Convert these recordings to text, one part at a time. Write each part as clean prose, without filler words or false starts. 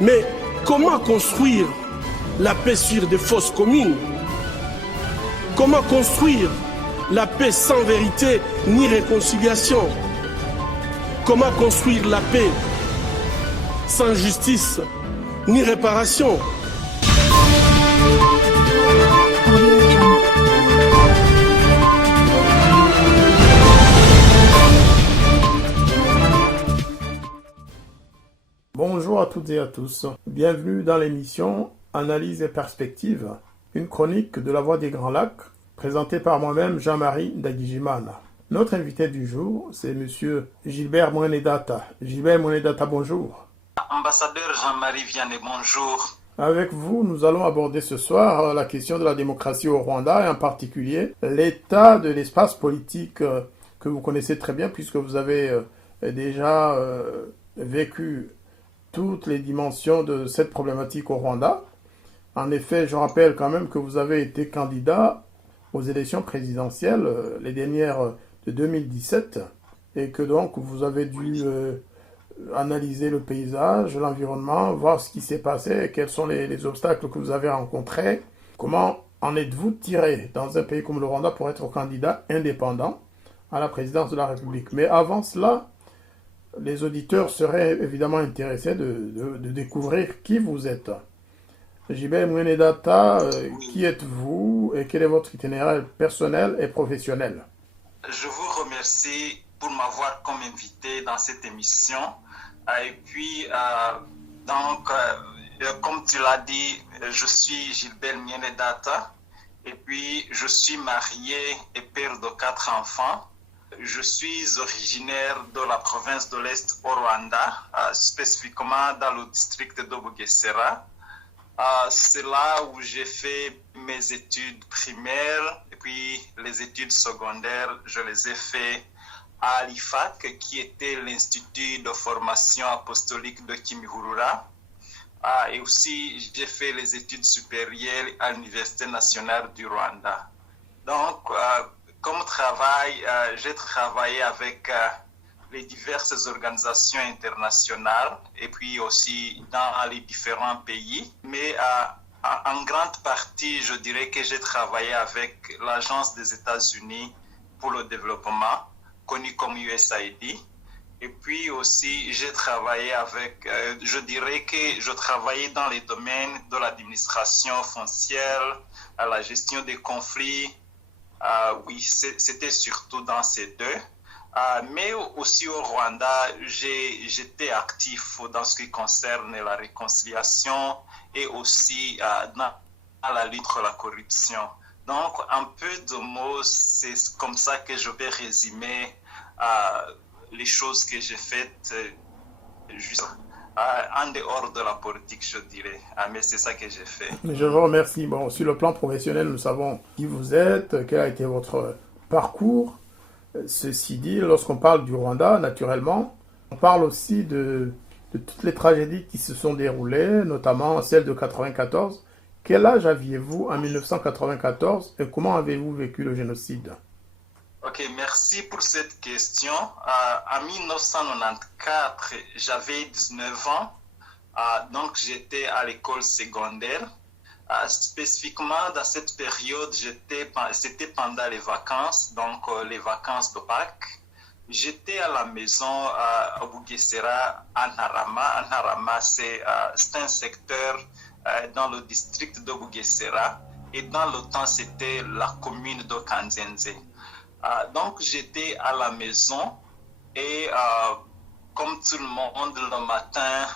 Mais comment construire la paix sur des fausses communes? Comment construire la paix sans vérité ni réconciliation? Comment construire la paix sans justice ni réparation? Bonjour à toutes et à tous, bienvenue dans l'émission Analyse et Perspective, une chronique de la Voix des Grands Lacs, présentée par moi-même Jean-Marie Ndagijimana. Notre invité du jour, c'est Monsieur Gilbert Mwenedata. Gilbert Mwenedata, bonjour. Ambassadeur Jean-Marie Vianney, bonjour. Avec vous, nous allons aborder ce soir la question de la démocratie au Rwanda et en particulier l'état de l'espace politique que vous connaissez très bien puisque vous avez déjà vécu toutes les dimensions de cette problématique au Rwanda. En effet, je rappelle quand même que vous avez été candidat aux élections présidentielles, les dernières de 2017, et que donc vous avez dû analyser le paysage, l'environnement, voir ce qui s'est passé, quels sont les obstacles que vous avez rencontrés. Comment en êtes-vous tiré dans un pays comme le Rwanda pour être candidat indépendant à la présidence de la République? Mais avant cela, les auditeurs seraient évidemment intéressés de découvrir qui vous êtes. Gilbert Mwenedata, qui êtes-vous et quel est votre itinéraire personnel et professionnel? Je vous remercie pour m'avoir comme invité dans cette émission. Et puis, comme tu l'as dit, je suis Gilbert Mwenedata. Et puis, je suis marié et père de 4 enfants. Je suis originaire de la province de l'Est au Rwanda, spécifiquement dans le district de Bugesera. C'est là où j'ai fait mes études primaires et puis les études secondaires, je les ai fait à l'IFAC, qui était l'Institut de formation apostolique de Kimihurura. Et aussi, j'ai fait les études supérieures à l'Université nationale du Rwanda. Donc, comme travail, j'ai travaillé avec les diverses organisations internationales et puis aussi dans les différents pays. Mais en grande partie, je dirais que j'ai travaillé avec l'Agence des États-Unis pour le développement, connue comme USAID. Et puis aussi, j'ai travaillé avec, je dirais que je travaillais dans les domaines de l'administration foncière, à la gestion des conflits. Oui, c'était surtout dans ces deux. Mais aussi au Rwanda, j'étais actif dans ce qui concerne la réconciliation et aussi dans la lutte contre la corruption. Donc, un peu de mots, c'est comme ça que je vais résumer les choses que j'ai faites juste en dehors de la politique, je dirais. Mais c'est ça que j'ai fait. Je vous remercie. Bon, sur le plan professionnel, nous savons qui vous êtes, quel a été votre parcours. Ceci dit, lorsqu'on parle du Rwanda, naturellement, on parle aussi de toutes les tragédies qui se sont déroulées, notamment celle de 1994. Quel âge aviez-vous en 1994 et comment avez-vous vécu le génocide? Ok, merci pour cette question. En 1994, j'avais 19 ans, donc j'étais à l'école secondaire. Spécifiquement dans cette période, c'était pendant les vacances, donc les vacances de Pâques. J'étais à la maison à Bugesera, à Ntarama. Ntarama, c'est un secteur dans le district de Bugesera et dans le temps, c'était la commune de Kanzenze. Donc j'étais à la maison et comme tout le monde le matin,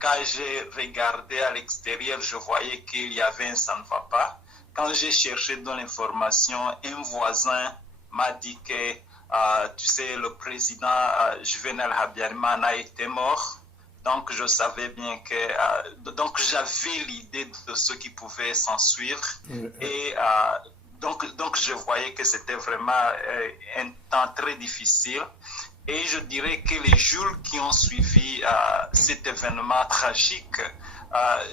quand j'ai regardé à l'extérieur, je voyais qu'il y avait un ça ne va pas. Quand j'ai cherché de l'information, un voisin m'a dit que, tu sais, le président Juvenal Habyarimana était mort. Donc, je savais bien que... donc, j'avais l'idée de ce qui pouvait s'en suivre. Et donc, je voyais que c'était vraiment un temps très difficile. Et je dirais que les jours qui ont suivi cet événement tragique,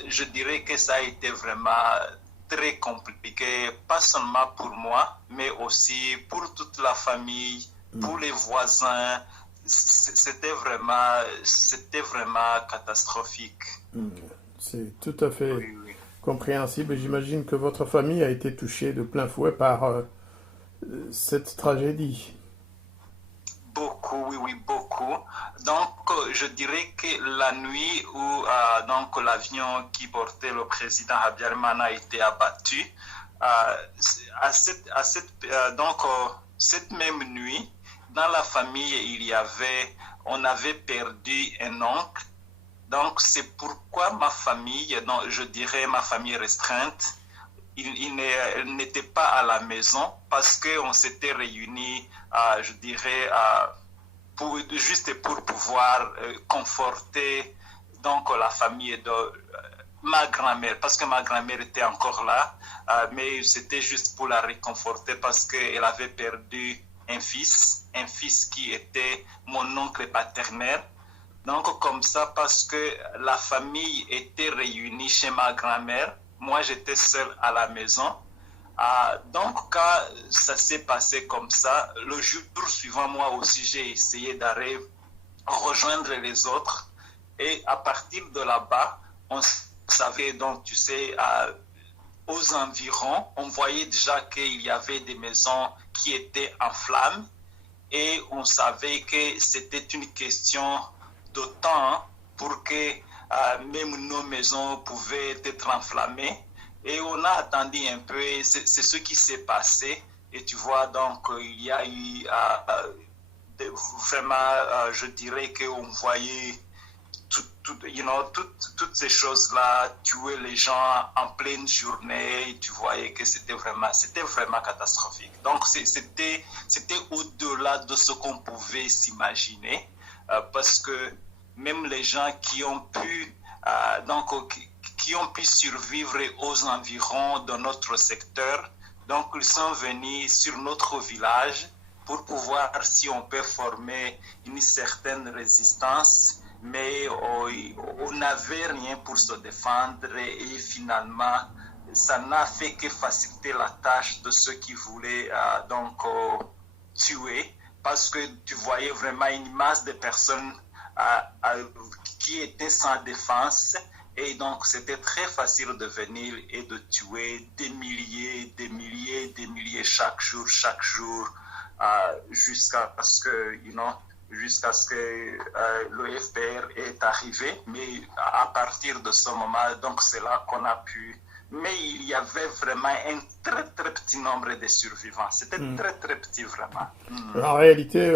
je dirais que ça a été vraiment très compliqué, pas seulement pour moi, mais aussi pour toute la famille, pour les voisins. C'était vraiment catastrophique. C'est tout à fait compréhensible. J'imagine que votre famille a été touchée de plein fouet par cette tragédie. Beaucoup, oui, beaucoup. Donc, je dirais que la nuit où donc l'avion qui portait le président Habyarimana a été abattu, cette même nuit, dans la famille, on avait perdu un oncle. Donc, c'est pourquoi ma famille, donc, je dirais ma famille restreinte, elle n'était pas à la maison parce qu'on s'était réunis, je dirais, juste pour pouvoir conforter donc, la famille de ma grand-mère, parce que ma grand-mère était encore là, mais c'était juste pour la réconforter parce qu'elle avait perdu un fils qui était mon oncle paternel. Donc comme ça, parce que la famille était réunie chez ma grand-mère, moi j'étais seul à la maison. Donc quand ça s'est passé comme ça, le jour suivant, moi aussi j'ai essayé d'aller rejoindre les autres. Et à partir de là-bas, on savait donc, tu sais, aux environs, on voyait déjà qu'il y avait des maisons qui étaient en flammes. Et on savait que c'était une question de temps pour que même nos maisons pouvaient être enflammées. Et on a attendu un peu, c'est ce qui s'est passé. Et tu vois, donc, il y a eu vraiment, je dirais qu'on voyait toutes ces choses-là, tuer les gens en pleine journée. Et tu voyais que c'était vraiment catastrophique. Donc, c'était au-delà de ce qu'on pouvait s'imaginer. Parce que même les gens qui ont pu survivre aux environs de notre secteur, donc ils sont venus sur notre village pour pouvoir, si on peut former une certaine résistance, mais on n'avait rien pour se défendre et finalement ça n'a fait que faciliter la tâche de ceux qui voulaient tuer, parce que tu voyais vraiment une masse de personnes qui étaient sans défense. Et donc, c'était très facile de venir et de tuer des milliers chaque jour, jusqu'à ce que, le FPR est arrivé. Mais à partir de ce moment, donc c'est là qu'on a pu. Mais il y avait vraiment un très, très petit nombre de survivants. C'était très, très petit, vraiment. En réalité,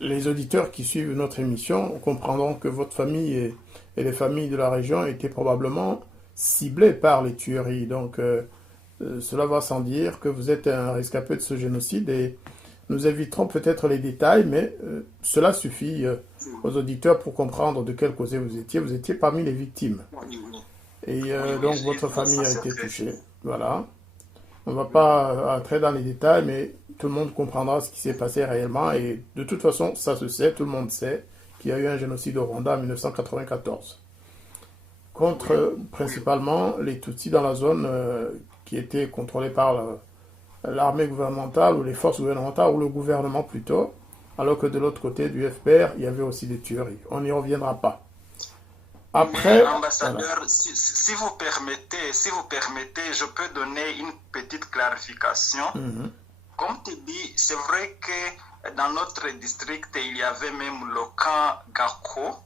les auditeurs qui suivent notre émission comprendront que votre famille et les familles de la région étaient probablement ciblées par les tueries. Donc, cela va sans dire que vous êtes un rescapé de ce génocide et nous éviterons peut-être les détails, mais cela suffit aux auditeurs pour comprendre de quel côté vous étiez. Vous étiez parmi les victimes. Et donc, votre famille a été touchée. Voilà. On ne va pas entrer dans les détails, mais tout le monde comprendra ce qui s'est passé réellement. Et de toute façon, ça se sait, tout le monde sait qu'il y a eu un génocide au Rwanda en 1994. Contre principalement les Tutsis dans la zone qui était contrôlée par l'armée gouvernementale ou les forces gouvernementales ou le gouvernement plutôt. Alors que de l'autre côté du FPR, il y avait aussi des tueries. On n'y reviendra pas. Après, mais, ambassadeur, voilà. si vous permettez, je peux donner une petite clarification. Comme tu dis, c'est vrai que dans notre district, il y avait même le camp Gako,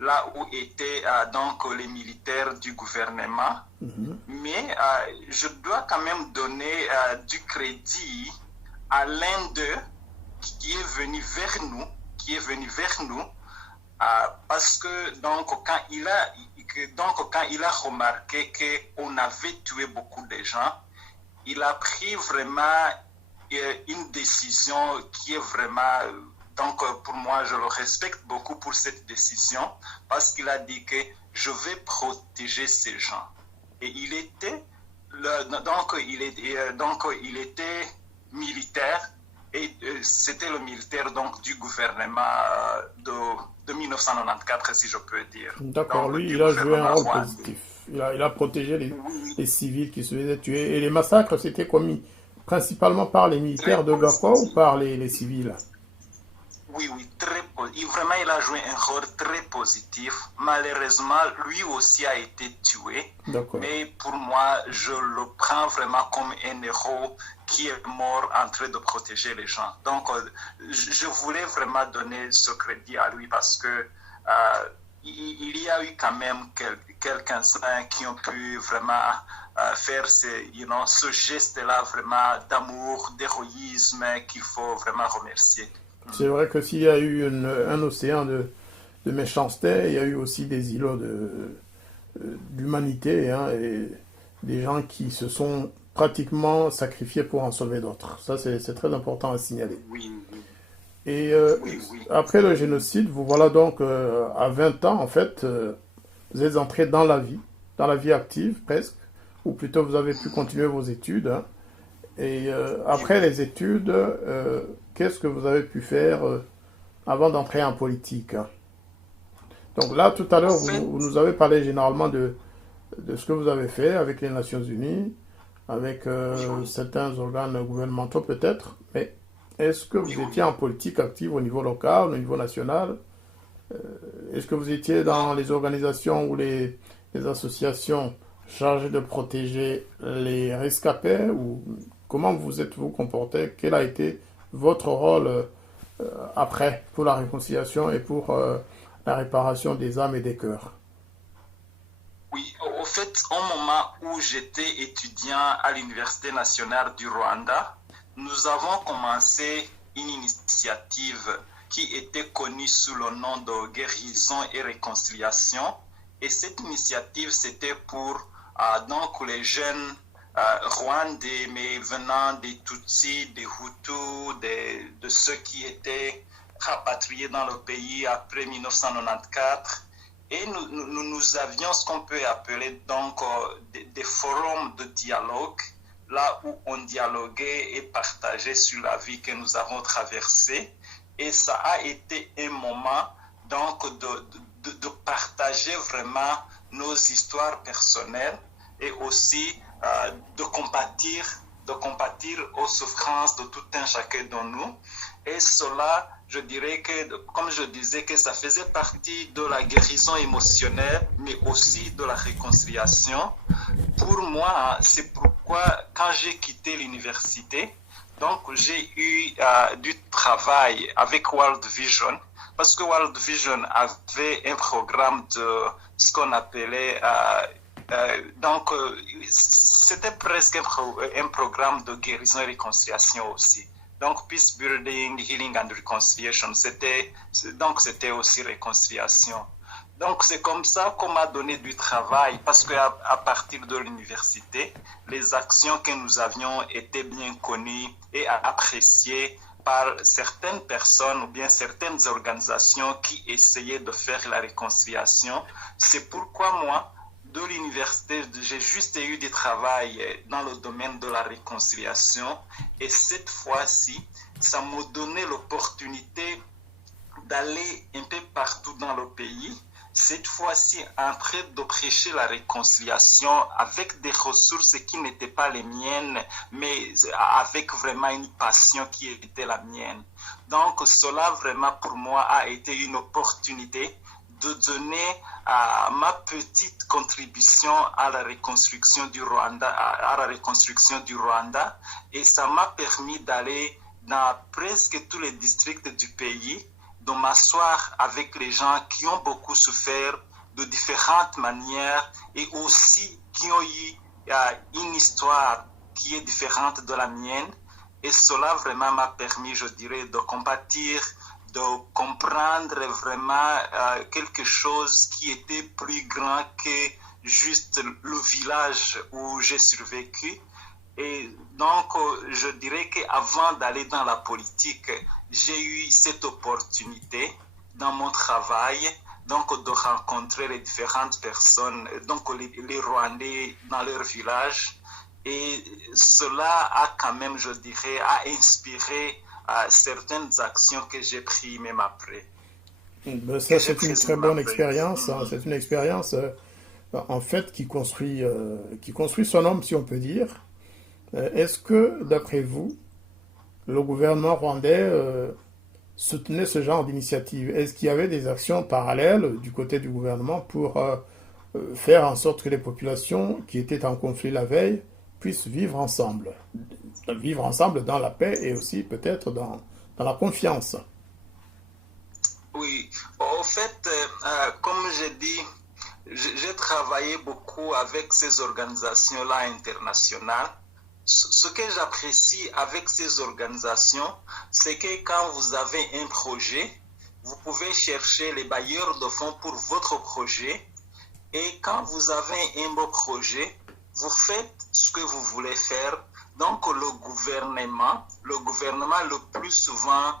là où étaient donc les militaires du gouvernement. Mais je dois quand même donner du crédit à l'un d'eux qui est venu vers nous. Parce que donc quand il a remarqué qu'on avait tué beaucoup de gens, il a pris vraiment une décision qui est vraiment Donc, pour moi, je le respecte beaucoup pour cette décision parce qu'il a dit que je vais protéger ces gens. Et il était, il était militaire et c'était le militaire donc, du gouvernement de 1994, si je peux dire. D'accord, Donc, lui, du il a joué un rôle rwandais. positif. Il a protégé Oui, les civils qui se faisaient tuer. Et les massacres, c'était commis principalement par les militaires de Gakwa ou par les civils? oui, vraiment, il a joué un rôle très positif. Malheureusement, lui aussi a été tué. D'accord. Mais pour moi, je le prends vraiment comme un héros qui est mort en train de protéger les gens. Donc, je voulais vraiment donner ce crédit à lui parce que il y a eu quand même quelques-uns qui ont pu vraiment faire ce geste-là vraiment d'amour, d'héroïsme qu'il faut vraiment remercier. C'est vrai que s'il y a eu un océan de méchanceté, il y a eu aussi des îlots d'humanité, hein, et des gens qui se sont pratiquement sacrifiés pour en sauver d'autres. Ça, c'est très important à signaler. Oui, Et oui. après le génocide, vous voilà donc à 20 ans, en fait, vous êtes entré dans la vie active presque, ou plutôt vous avez pu continuer vos études, hein. Et après les études, qu'est-ce que vous avez pu faire avant d'entrer en politique, hein? Donc là, tout à l'heure, vous nous avez parlé généralement de ce que vous avez fait avec les Nations Unies, avec certains organes gouvernementaux peut-être, mais est-ce que vous étiez en politique active au niveau local, au niveau national? Est-ce que vous étiez dans les organisations ou les associations chargées de protéger les rescapés, ou comment vous êtes-vous comporté? Quel a été votre rôle après pour la réconciliation et pour la réparation des âmes et des cœurs? Oui, au fait, au moment où j'étais étudiant à l'Université nationale du Rwanda, nous avons commencé une initiative qui était connue sous le nom de Guérison et Réconciliation. Et cette initiative, c'était pour donc les jeunes Rwandais, mais venant des Tutsis, des Hutus, de ceux qui étaient rapatriés dans le pays après 1994. Et nous avions ce qu'on peut appeler donc des forums de dialogue, là où on dialoguait et partageait sur la vie que nous avons traversée. Et ça a été un moment donc de partager vraiment nos histoires personnelles et aussi de compatir aux souffrances de tout un chacun de nous. Et cela, je dirais que, comme je disais, que ça faisait partie de la guérison émotionnelle, mais aussi de la réconciliation. Pour moi, c'est pourquoi, quand j'ai quitté l'université, donc j'ai eu du travail avec World Vision, parce que World Vision avait un programme de ce qu'on appelait c'était presque un programme de guérison et réconciliation aussi. Donc, peace building, healing and reconciliation, c'était aussi réconciliation. Donc, c'est comme ça qu'on m'a donné du travail, parce qu'à partir de l'université, les actions que nous avions étaient bien connues et appréciées par certaines personnes ou bien certaines organisations qui essayaient de faire la réconciliation. C'est pourquoi moi, de l'université, j'ai juste eu du travail dans le domaine de la réconciliation, et cette fois-ci, ça m'a donné l'opportunité d'aller un peu partout dans le pays, cette fois-ci en train de prêcher la réconciliation avec des ressources qui n'étaient pas les miennes, mais avec vraiment une passion qui était la mienne. Donc cela vraiment pour moi a été une opportunité de donner ma petite contribution à la reconstruction du Rwanda, et ça m'a permis d'aller dans presque tous les districts du pays, de m'asseoir avec les gens qui ont beaucoup souffert de différentes manières et aussi qui ont eu une histoire qui est différente de la mienne. Et cela vraiment m'a permis, je dirais, de compatir, de comprendre vraiment quelque chose qui était plus grand que juste le village où j'ai survécu. Et donc, je dirais qu'avant d'aller dans la politique, j'ai eu cette opportunité dans mon travail, donc de rencontrer les différentes personnes, donc les Rwandais dans leur village. Et cela a quand même, je dirais, a inspiré certaines actions que j'ai prises même après. Ben, ça, c'est une très bonne expérience. Hein. C'est une expérience, en fait, qui construit son homme, si on peut dire. Est-ce que, d'après vous, le gouvernement rwandais soutenait ce genre d'initiative? Est-ce qu'il y avait des actions parallèles du côté du gouvernement pour faire en sorte que les populations qui étaient en conflit la veille puissent vivre ensemble dans la paix et aussi peut-être dans la confiance? Oui, au fait, comme j'ai dit, j'ai travaillé beaucoup avec ces organisations-là internationales. Ce que j'apprécie avec ces organisations, c'est que quand vous avez un projet, vous pouvez chercher les bailleurs de fonds pour votre projet. Et quand vous avez un beau projet, vous faites ce que vous voulez faire. Donc le gouvernement le plus souvent,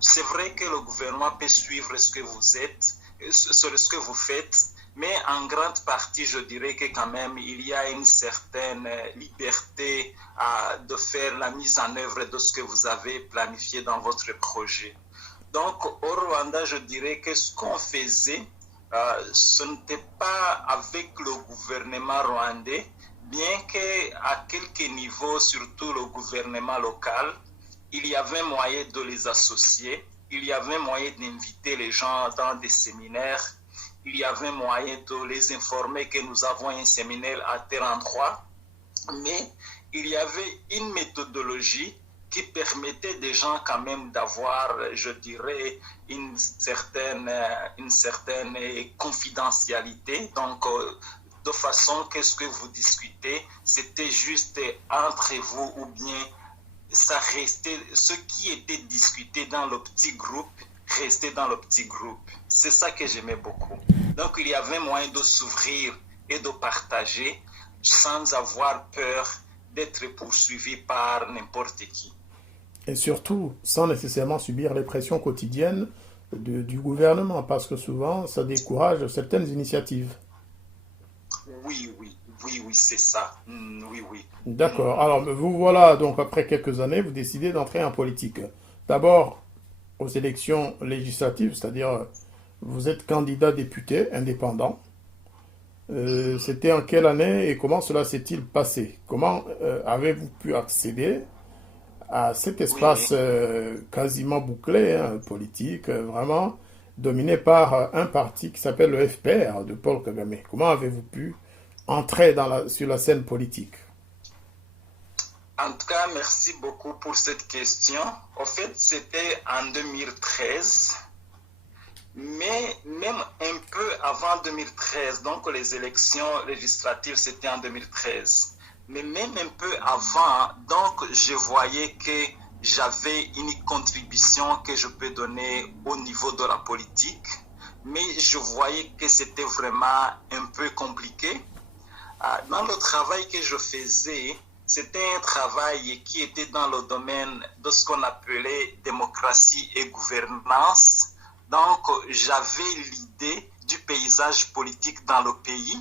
c'est vrai que le gouvernement peut suivre ce que vous êtes, ce que vous faites, mais en grande partie, je dirais que quand même, il y a une certaine liberté de faire la mise en œuvre de ce que vous avez planifié dans votre projet. Donc, au Rwanda, je dirais que ce qu'on faisait, ce n'était pas avec le gouvernement rwandais, bien qu'à quelques niveaux, surtout le gouvernement local, il y avait moyen de les associer, il y avait moyen d'inviter les gens dans des séminaires, il y avait moyen de les informer que nous avons un séminaire à tel endroit, mais il y avait une méthodologie qui permettait des gens quand même d'avoir, je dirais, une certaine confidentialité. Donc, de façon que ce que vous discutez, c'était juste entre vous ou bien ça restait, ce qui était discuté dans le petit groupe restait dans le petit groupe. C'est ça que j'aimais beaucoup. Donc, il y avait moyen de s'ouvrir et de partager sans avoir peur d'être poursuivi par n'importe qui. Et surtout, sans nécessairement subir les pressions quotidiennes du gouvernement, parce que souvent, ça décourage certaines initiatives. Oui, c'est ça. Oui. D'accord. Alors, vous voilà, donc après quelques années, vous décidez d'entrer en politique. D'abord, aux élections législatives, c'est-à-dire, vous êtes candidat député indépendant. C'était en quelle année et comment cela s'est-il passé? Comment avez-vous pu accéder à cet espace quasiment bouclé, hein, politique, vraiment dominé par un parti qui s'appelle le FPR de Paul Kagame? Comment avez-vous pu entrer sur la scène politique? En tout cas, merci beaucoup pour cette question. En fait, c'était en 2013, mais même un peu avant 2013, donc les élections législatives, c'était en 2013. Mais même un peu avant, donc je voyais que j'avais une contribution que je peux donner au niveau de la politique, mais je voyais que c'était vraiment un peu compliqué. Dans le travail que je faisais, c'était un travail qui était dans le domaine de ce qu'on appelait démocratie et gouvernance. Donc, j'avais l'idée du paysage politique dans le pays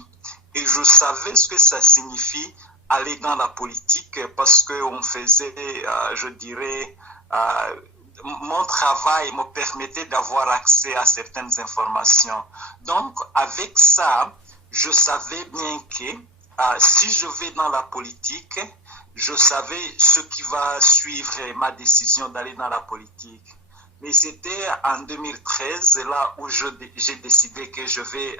et je savais ce que ça signifie aller dans la politique parce qu'on faisait, je dirais, mon travail me permettait d'avoir accès à certaines informations. Donc, avec ça, je savais bien que si je vais dans la politique, je savais ce qui va suivre ma décision d'aller dans la politique. Mais c'était en 2013, là où j'ai décidé que je vais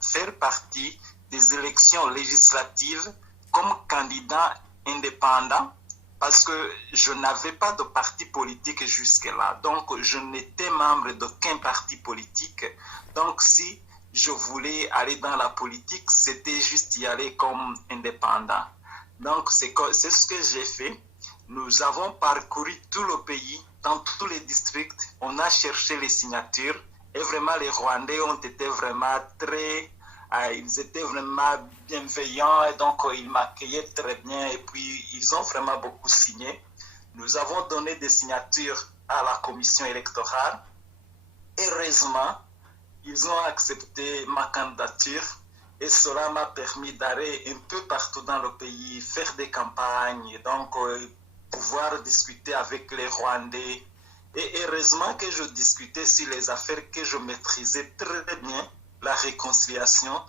faire partie des élections législatives comme candidat indépendant parce que je n'avais pas de parti politique jusque-là. Donc, je n'étais membre d'aucun parti politique. Donc, si je voulais aller dans la politique, c'était juste y aller comme indépendant. Donc, c'est ce que j'ai fait. Nous avons parcouru tout le pays, dans tous les districts. On a cherché les signatures et vraiment, les Rwandais ont été vraiment très Ils étaient vraiment bienveillants et donc ils m'accueillaient très bien et puis ils ont vraiment beaucoup signé. Nous avons donné des signatures à la commission électorale. Heureusement, ils ont accepté ma candidature et cela m'a permis d'aller un peu partout dans le pays, faire des campagnes, et donc pouvoir discuter avec les Rwandais. Et heureusement que je discutais sur les affaires que je maîtrisais très bien, la réconciliation,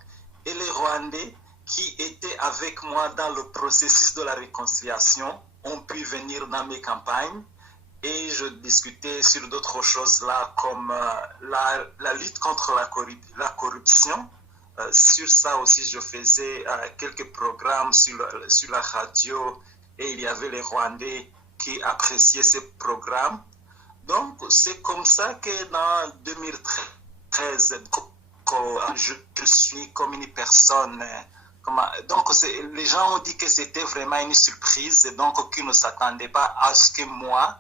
et les Rwandais qui étaient avec moi dans le processus de la réconciliation ont pu venir dans mes campagnes. Et je discutais sur d'autres choses là, comme la lutte contre la corruption. Sur ça aussi, je faisais quelques programmes sur la radio et il y avait les Rwandais qui appréciaient ces programmes. Donc, c'est comme ça que dans 2013, je suis comme une personne. Donc, les gens ont dit que c'était vraiment une surprise et donc qu'ils ne s'attendaient pas à ce que moi,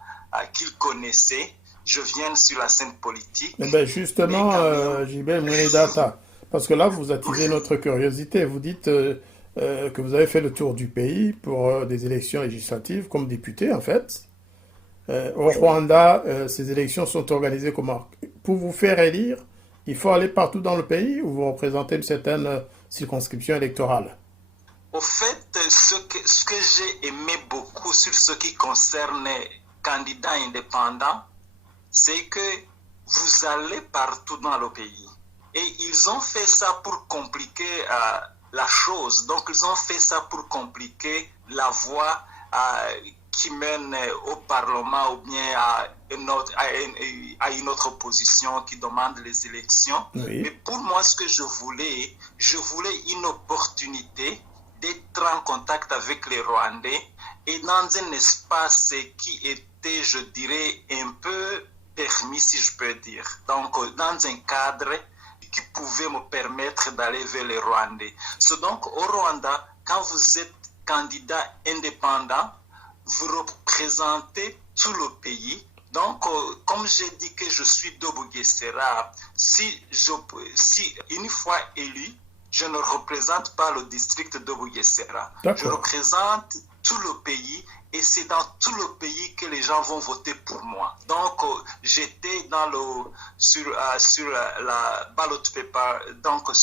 qu'ils connaissaient, je vienne sur la scène politique. Eh bien justement, Gilbert Mwenedata, parce que là, vous attisez notre curiosité. Vous dites que vous avez fait le tour du pays pour des élections législatives comme député, en fait. Au Rwanda, ces élections sont organisées comment? Pour vous faire élire, il faut aller partout dans le pays ou vous représentez une certaine circonscription électorale? Au fait, ce que j'ai aimé beaucoup sur ce qui concerne candidats indépendants, c'est que vous allez partout dans le pays. Et ils ont fait ça pour compliquer la chose. Donc, ils ont fait ça pour compliquer la voie qui mène au Parlement ou bien à une autre opposition qui demande les élections. Oui. Mais pour moi, ce que je voulais une opportunité d'être en contact avec les Rwandais et dans un espace qui était, je dirais, un peu permis, si je peux dire. Donc, dans un cadre qui pouvait me permettre d'aller vers les Rwandais. Donc, au Rwanda, quand vous êtes candidat indépendant, vous représentez tout le pays. Donc, comme j'ai dit que je suis de Bugesera, si une fois élu, je ne représente pas le district de Bugesera. Je représente tout le pays et c'est dans tout le pays que les gens vont voter pour moi. Donc, j'étais sur la ballot paper, donc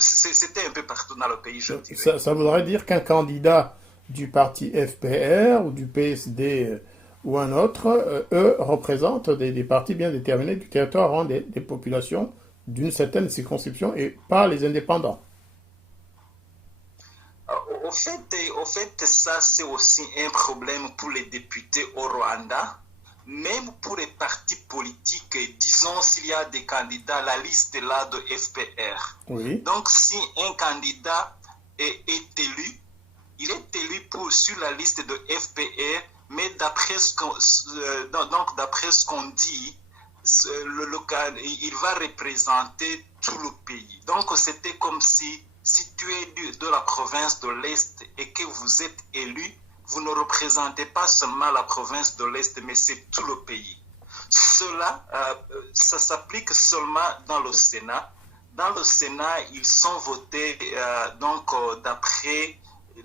c'était un peu partout dans le pays, je dirais. Ça voudrait dire qu'un candidat du parti FPR ou du PSD ou un autre, eux représentent des partis bien déterminés du territoire rwandais, des populations d'une certaine circonscription et pas les indépendants. Au fait, ça c'est aussi un problème pour les députés au Rwanda. Même pour les partis politiques, disons s'il y a des candidats, la liste là de FPR. Oui. Donc si un candidat est élu, il est élu sur la liste de FPR, mais d'après ce qu'on dit, il va représenter tout le pays. Donc c'était comme si tu es de la province de l'Est et que vous êtes élu, vous ne représentez pas seulement la province de l'Est, mais c'est tout le pays. Cela, ça s'applique seulement dans le Sénat. Dans le Sénat, ils sont votés d'après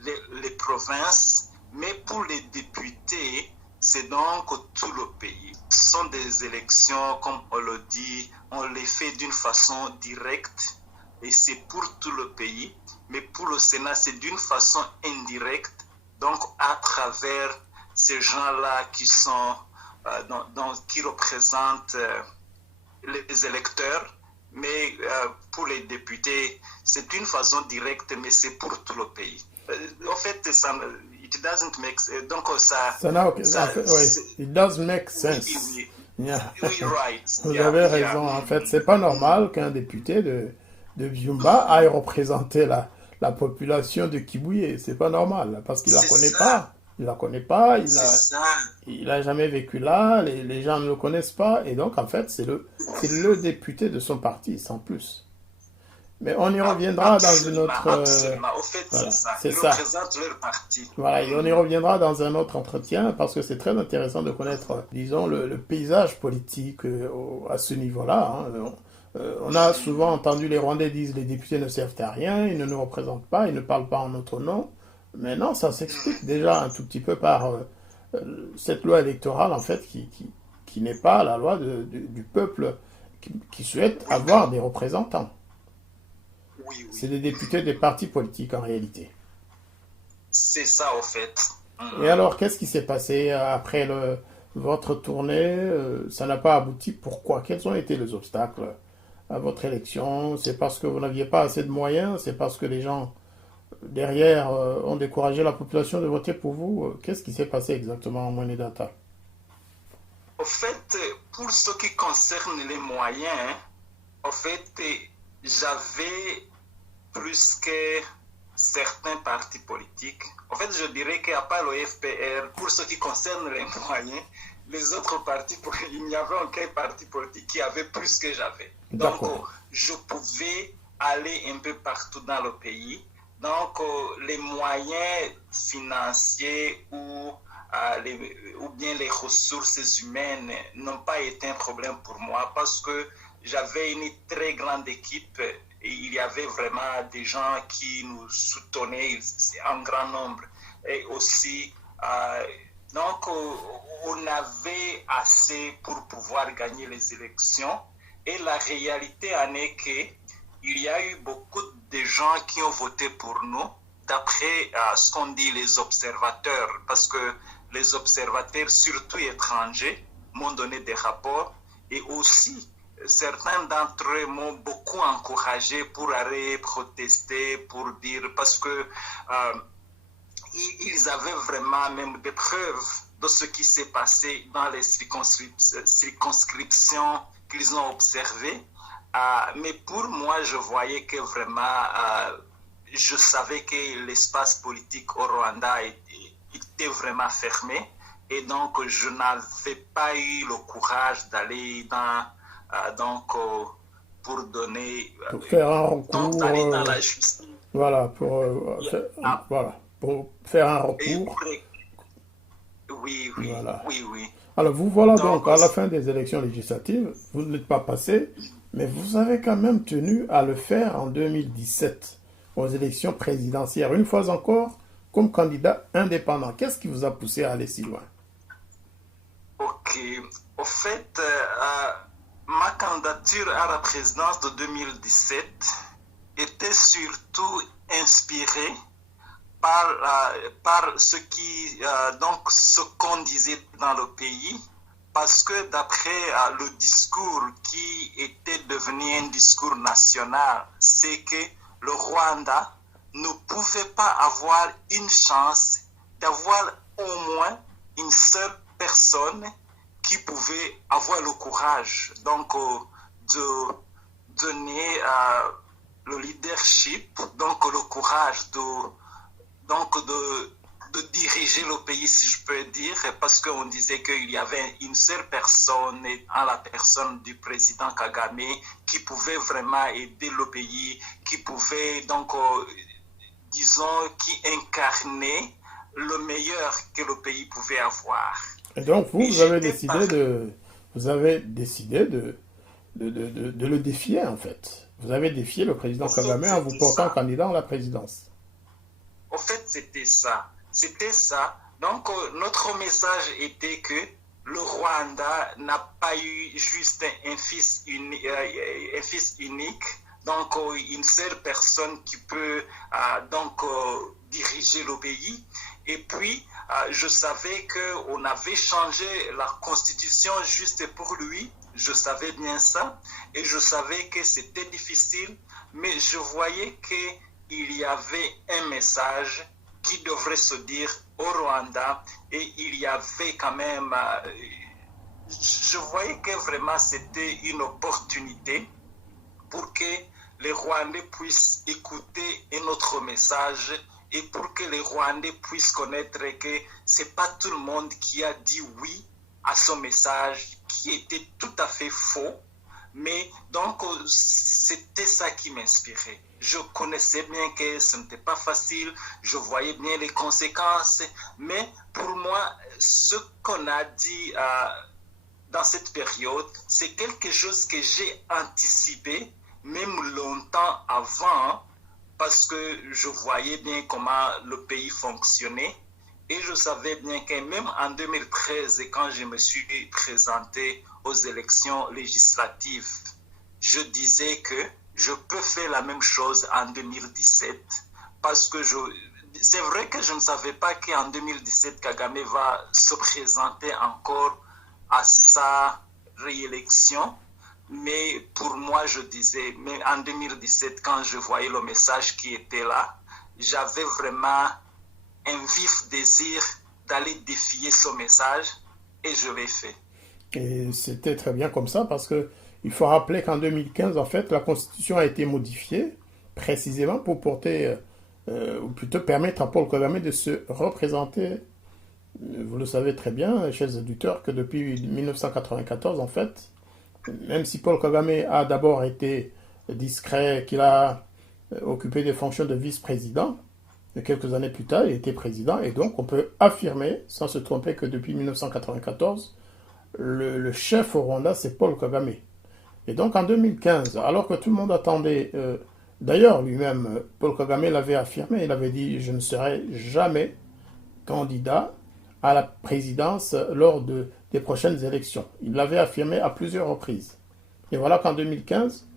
les provinces, mais pour les députés, c'est donc tout le pays. Ce sont des élections, comme on le dit, on les fait d'une façon directe et c'est pour tout le pays. Mais pour le Sénat, c'est d'une façon indirecte, donc à travers ces gens-là qui sont, qui représentent les électeurs. Mais pour les députés, c'est une façon directe, mais c'est pour tout le pays. En fait, it doesn't make sense. Donc, it does make sense. Oui, Yeah. right. Vous avez raison. En fait, c'est pas normal qu'un député de Byumba aille représenter la population de Kibuye. C'est pas normal parce qu'il la connaît pas. Il la connaît pas. Il a jamais vécu là. Les gens ne le connaissent pas. Et donc, en fait, c'est le député de son parti, sans plus. Mais on y reviendra dans une autre... Absolument. Au fait, voilà, c'est ça. Ils représentent leur parti. Voilà, et on y reviendra dans un autre entretien parce que c'est très intéressant de connaître, disons, le paysage politique à ce niveau-là. Hein. On a souvent entendu les Rwandais dire les députés ne servent à rien, ils ne nous représentent pas, ils ne parlent pas en notre nom. Mais non, ça s'explique déjà un tout petit peu par cette loi électorale, en fait, qui n'est pas la loi du peuple qui souhaite avoir des représentants. Oui, C'est des députés des partis politiques, en réalité. c'est ça, au fait. Et alors, qu'est-ce qui s'est passé après votre tournée? Ça n'a pas abouti. Pourquoi? Quels ont été les obstacles à votre élection? C'est parce que vous n'aviez pas assez de moyens? C'est parce que les gens derrière ont découragé la population de voter pour vous? Qu'est-ce qui s'est passé exactement en Mwenedata? Au fait, pour ce qui concerne les moyens, hein, en fait, j'avais plus que certains partis politiques. En fait, je dirais qu'à part le FPR, pour ce qui concerne les moyens, les autres partis, il n'y avait aucun parti politique qui avait plus que j'avais. Donc, je pouvais aller un peu partout dans le pays. Donc, les moyens financiers ou bien les ressources humaines n'ont pas été un problème pour moi parce que j'avais une très grande équipe et il y avait vraiment des gens qui nous soutenaient en grand nombre. Et aussi, donc, on avait assez pour pouvoir gagner les élections. Et la réalité en est qu'il y a eu beaucoup de gens qui ont voté pour nous, d'après ce qu'ont dit les observateurs, parce que les observateurs, surtout étrangers, m'ont donné des rapports et aussi certains d'entre eux m'ont beaucoup encouragé pour aller protester, pour dire, parce que ils avaient vraiment même des preuves de ce qui s'est passé dans les circonscriptions qu'ils ont observées. Mais pour moi, je voyais que vraiment, je savais que l'espace politique au Rwanda était vraiment fermé. Et donc, je n'avais pas eu le courage d'aller pour donner... Pour faire un recours... d'aller dans la justice. Voilà, pour faire un recours. Oui. Alors, vous voilà donc à la fin des élections législatives. Vous n'êtes pas passé, mais vous avez quand même tenu à le faire en 2017, aux élections présidentielles. Une fois encore, comme candidat indépendant. Qu'est-ce qui vous a poussé à aller si loin? Ok. Au fait, ma candidature à la présidence de 2017 était surtout inspirée par ce qu'on disait dans le pays, parce que d'après le discours qui était devenu un discours national, c'est que le Rwanda ne pouvait pas avoir une chance d'avoir au moins une seule personne qui pouvait avoir le courage de donner le leadership, donc le courage de diriger le pays, si je peux dire, parce qu'on disait qu'il y avait une seule personne, en la personne du président Kagame, qui pouvait vraiment aider le pays, qui pouvait qui incarnait le meilleur que le pays pouvait avoir. Et donc vous avez décidé de le défier, en fait. Vous avez défié le président Kagame en vous portant candidat à la présidence. En fait, c'était ça. Donc, notre message était que le Rwanda n'a pas eu juste un fils unique, donc une seule personne qui peut diriger le pays. Et puis, je savais qu'on avait changé la constitution juste pour lui. Je savais bien ça. Et je savais que c'était difficile. Mais je voyais qu'il y avait un message qui devrait se dire au Rwanda. Et il y avait quand même... je voyais que vraiment c'était une opportunité pour que les Rwandais puissent écouter un autre message et pour que les Rwandais puissent connaître que ce n'est pas tout le monde qui a dit oui à ce message qui était tout à fait faux. Mais donc, c'était ça qui m'inspirait. Je connaissais bien que ce n'était pas facile, je voyais bien les conséquences, mais pour moi, ce qu'on a dit dans cette période, c'est quelque chose que j'ai anticipé même longtemps avant, parce que je voyais bien comment le pays fonctionnait et je savais bien que même en 2013, quand je me suis présenté aux élections législatives, je disais que je peux faire la même chose en 2017 parce que c'est vrai que je ne savais pas qu'en 2017, Kagame va se présenter encore à sa réélection. Mais pour moi, je disais, mais en 2017, quand je voyais le message qui était là, j'avais vraiment un vif désir d'aller défier ce message et je l'ai fait. Et c'était très bien comme ça parce que il faut rappeler qu'en 2015, en fait, la Constitution a été modifiée précisément pour porter, ou plutôt permettre à Paul Kagame de se représenter. Vous le savez très bien, chers auditeurs, que depuis 1994, en fait, même si Paul Kagame a d'abord été discret, qu'il a occupé des fonctions de vice-président, quelques années plus tard, il était président, et donc on peut affirmer, sans se tromper, que depuis 1994, le chef au Rwanda, c'est Paul Kagame. Et donc en 2015, alors que tout le monde attendait, d'ailleurs lui-même, Paul Kagame l'avait affirmé, il avait dit « je ne serai jamais candidat à la présidence lors des prochaines élections ». Il l'avait affirmé à plusieurs reprises. Et voilà qu'en 2015,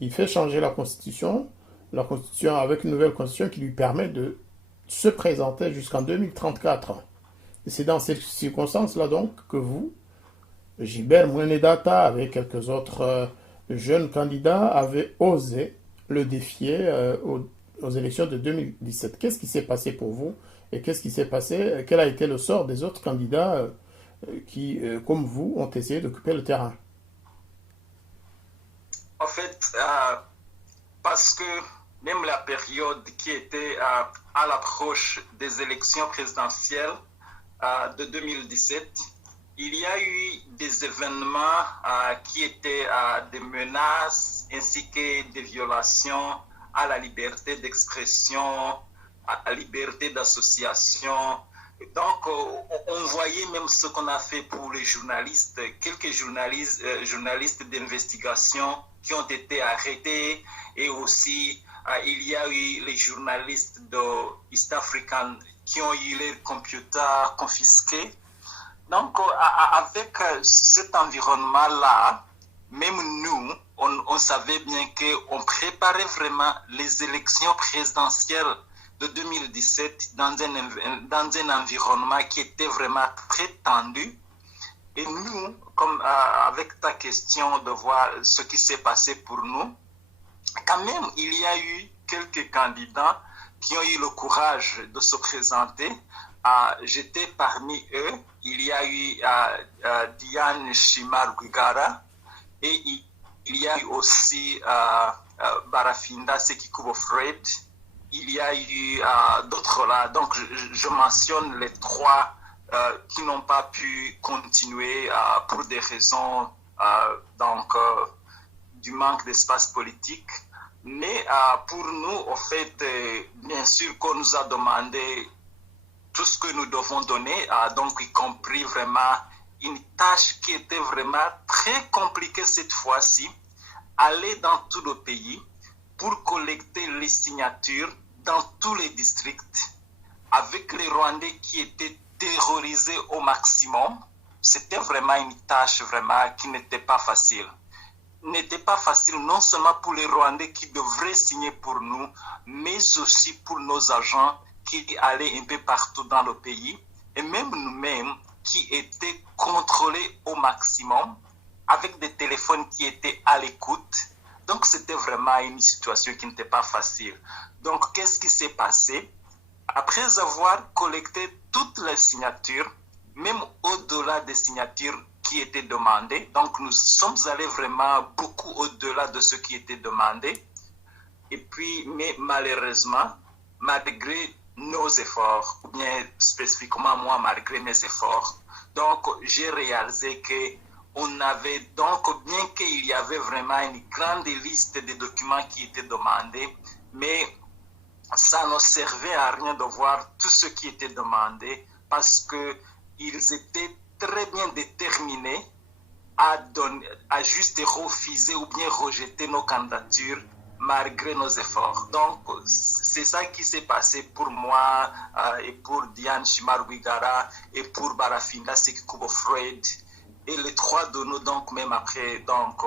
il fait changer la Constitution avec une nouvelle Constitution qui lui permet de se présenter jusqu'en 2034. Et c'est dans ces circonstances-là donc que vous, Gilbert Mwenedata, avec quelques autres jeunes candidats, avez osé le défier aux élections de 2017. Qu'est-ce qui s'est passé pour vous? Et qu'est-ce qui s'est passé? Quel a été le sort des autres candidats qui, comme vous, ont essayé d'occuper le terrain? En fait, parce que même la période qui était à l'approche des élections présidentielles de 2017, il y a eu des événements qui étaient des menaces ainsi que des violations à la liberté d'expression, à la liberté d'association. Donc, on voyait même ce qu'on a fait pour les journalistes, quelques journalistes d'investigation qui ont été arrêtés, et aussi il y a eu les journalistes de East African qui ont eu leurs computers confisqués. Donc, avec cet environnement-là, même nous, on savait bien qu'on préparait vraiment les élections présidentielles de 2017 dans un environnement qui était vraiment très tendu. Et nous, comme avec ta question de voir ce qui s'est passé pour nous, quand même, il y a eu quelques candidats qui ont eu le courage de se présenter. J'étais parmi eux. Il y a eu Diane Shima-Rwigara et il y a eu aussi Barafinda Sekikubo-Fred. Il y a eu d'autres là. Donc, je mentionne les trois qui n'ont pas pu continuer pour des raisons du manque d'espace politique. Mais pour nous, en fait, bien sûr qu'on nous a demandé tout ce que nous devons donner, donc y compris vraiment une tâche qui était vraiment très compliquée cette fois-ci, aller dans tout le pays pour collecter les signatures dans tous les districts, avec les Rwandais qui étaient terrorisés au maximum. C'était vraiment une tâche vraiment qui n'était pas facile. N'était pas facile non seulement pour les Rwandais qui devraient signer pour nous, mais aussi pour nos agents qui allaient un peu partout dans le pays, et même nous-mêmes qui étaient contrôlés au maximum, avec des téléphones qui étaient à l'écoute. Donc c'était vraiment une situation qui n'était pas facile. Donc qu'est-ce qui s'est passé? Après avoir collecté toutes les signatures, même au-delà des signatures qui étaient demandées, donc nous sommes allés vraiment beaucoup au-delà de ce qui était demandé. Et puis, mais malheureusement, malgré nos efforts, ou bien spécifiquement moi, malgré mes efforts, donc j'ai réalisé qu'on avait, donc bien qu'il y avait vraiment une grande liste de documents qui étaient demandés, mais ça ne servait à rien de voir tout ce qui était demandé parce qu'ils étaient très bien déterminés a juste refusé ou bien rejeté nos candidatures malgré nos efforts. Donc, c'est ça qui s'est passé pour moi et pour Diane Shimar Rwigara et pour Barafinda Sekikubo Fred. Et les trois de nous, donc, même après, donc,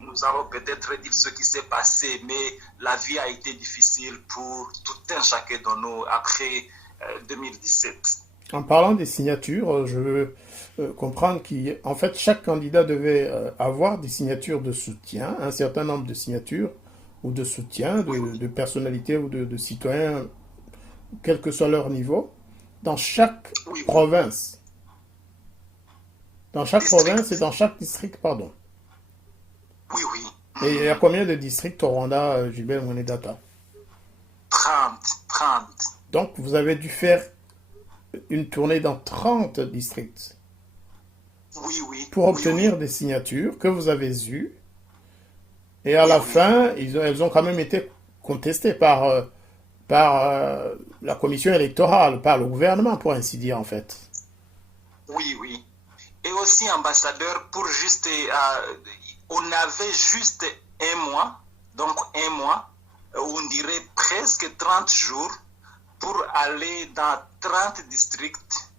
nous allons peut-être dire ce qui s'est passé, mais la vie a été difficile pour tout un chacun de nous après 2017. En parlant des signatures, je veux comprendre qu'en fait, chaque candidat devait avoir des signatures de soutien, un certain nombre de signatures ou de soutien de personnalités ou de citoyens, quel que soit leur niveau, dans chaque province. Dans chaque province et dans chaque district, pardon. Oui. Et il y a combien de districts au Rwanda, Gilbert Mwenedata? 30. Donc, vous avez dû faire une tournée dans 30 districts. Oui. Pour obtenir des signatures que vous avez eues. Et à la fin, elles ont quand même été contestées par la commission électorale, par le gouvernement, pour ainsi dire, en fait. Oui. Et aussi, ambassadeur, pour juste... on avait juste un mois, on dirait presque 30 jours, pour aller dans 30 districts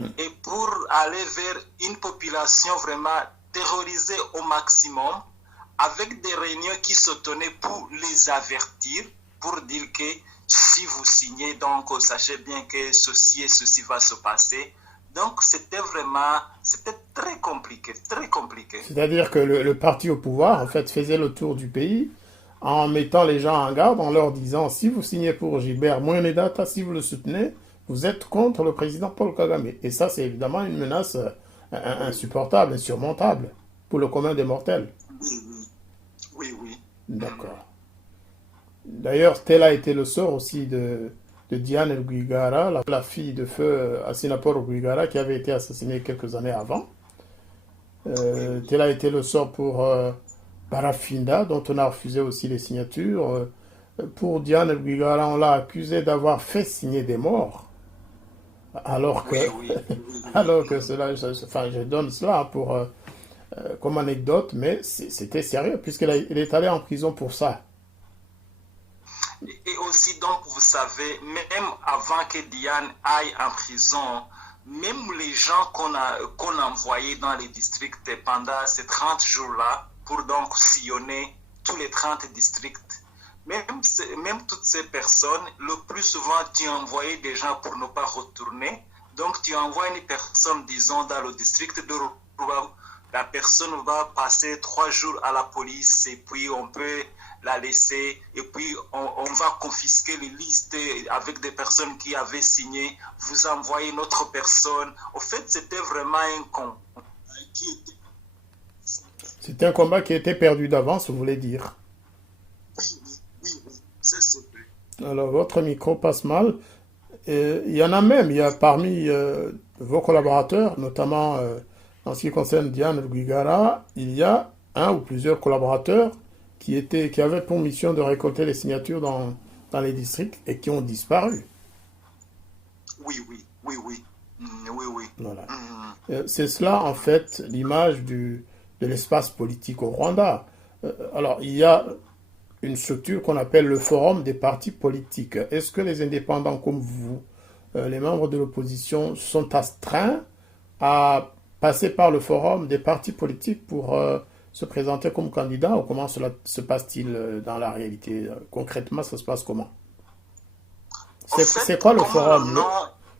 et pour aller vers une population vraiment terrorisée au maximum, avec des réunions qui se tenaient pour les avertir, pour dire que si vous signez, donc sachez bien que ceci et ceci va se passer. Donc c'était très compliqué. C'est-à-dire que le parti au pouvoir, en fait, faisait le tour du pays en mettant les gens en garde, en leur disant, si vous signez pour Gilbert Mwenedata, si vous le soutenez, vous êtes contre le président Paul Kagame. Et ça, c'est évidemment une menace insupportable, insurmontable, pour le commun des mortels. Oui. D'accord. D'ailleurs, tel a été le sort aussi de Diane Rwigara, la fille de feu Assinapol Rwigara, qui avait été assassinée quelques années avant. Tel a été le sort pour Barafinda, dont on a refusé aussi les signatures. Pour Diane Rwigara, on l'a accusé d'avoir fait signer des morts. Alors que cela, je donne cela comme anecdote, mais c'était sérieux, puisqu'il est allé en prison pour ça. Et aussi, donc, vous savez, même avant que Diane aille en prison, même les gens qu'on envoyait dans les districts pendant ces 30 jours-là, pour donc sillonner tous les 30 districts, même toutes ces personnes, le plus souvent, tu envoyais des gens pour ne pas retourner. Donc, tu envoies une personne, disons, dans le district de Rubavu. La personne va passer 3 jours à la police et puis on peut la laisser et puis on va confisquer les listes avec des personnes qui avaient signé. Vous envoyez une autre personne. Au fait, c'était vraiment un combat C'était un combat qui était perdu d'avance, vous voulez dire? Oui, c'est ça. Alors, votre micro passe mal. Il y en a même, il y a parmi vos collaborateurs, notamment en ce qui concerne Diane Rwigara, il y a un ou plusieurs collaborateurs qui avaient pour mission de récolter les signatures dans les districts et qui ont disparu. Oui. Voilà. C'est cela, en fait, l'image de l'espace politique au Rwanda. Alors, il y a une structure qu'on appelle le Forum des partis politiques. Est-ce que les indépendants comme vous, les membres de l'opposition, sont astreints à passer par le Forum des partis politiques pour se présenter comme candidat, ou comment cela se passe-t-il dans la réalité? Concrètement, ça se passe comment? C'est quoi le forum?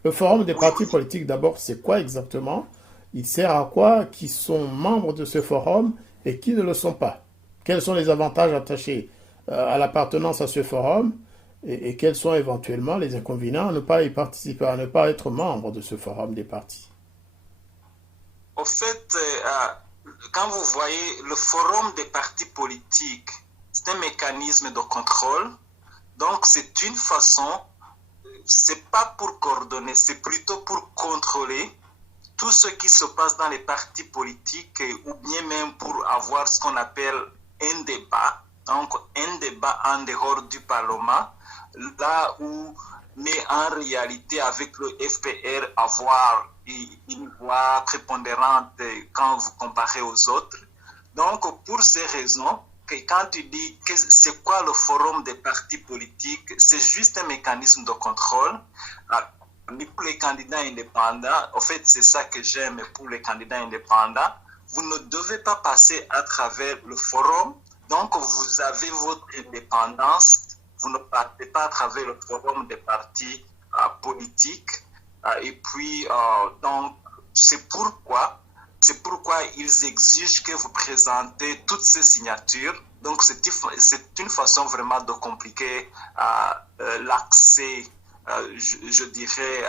Le forum des partis politiques, d'abord, c'est quoi exactement? Il sert à quoi? Qui sont membres de ce forum et qui ne le sont pas? Quels sont les avantages attachés à l'appartenance à ce forum et quels sont éventuellement les inconvénients à ne pas y participer, à ne pas être membre de ce forum des partis? Au fait, quand vous voyez le forum des partis politiques, c'est un mécanisme de contrôle. Donc, c'est une façon, c'est pas pour coordonner, c'est plutôt pour contrôler tout ce qui se passe dans les partis politiques ou bien même pour avoir ce qu'on appelle un débat. Donc, un débat en dehors du Parlement, là où mais en réalité, avec le FPR, avoir une voix prépondérante quand vous comparez aux autres. Donc, pour ces raisons, que quand tu dis que c'est quoi le forum des partis politiques, c'est juste un mécanisme de contrôle. Mais pour les candidats indépendants, en fait, c'est ça que j'aime pour les candidats indépendants, vous ne devez pas passer à travers le forum. Donc, vous avez votre indépendance. Vous ne partez pas à travers le forum des partis politiques. Et puis, donc, c'est pourquoi ils exigent que vous présentez toutes ces signatures. Donc, c'est une façon vraiment de compliquer l'accès, je dirais,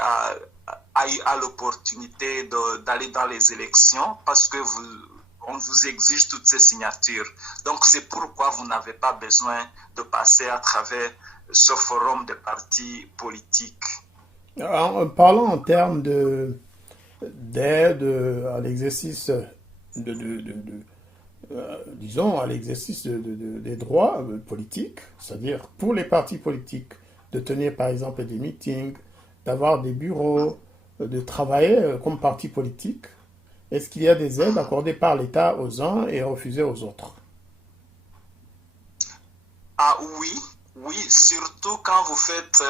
à l'opportunité d'aller dans les élections parce que on vous exige toutes ces signatures. Donc, c'est pourquoi vous n'avez pas besoin de passer à travers ce forum des partis politiques. En parlant en termes d'aide à l'exercice disons, à l'exercice des droits politiques, c'est-à-dire pour les partis politiques, de tenir par exemple des meetings, d'avoir des bureaux, de travailler comme parti politique. Est-ce qu'il y a des aides accordées par l'État aux uns et refusées aux autres? Ah oui, surtout quand vous faites,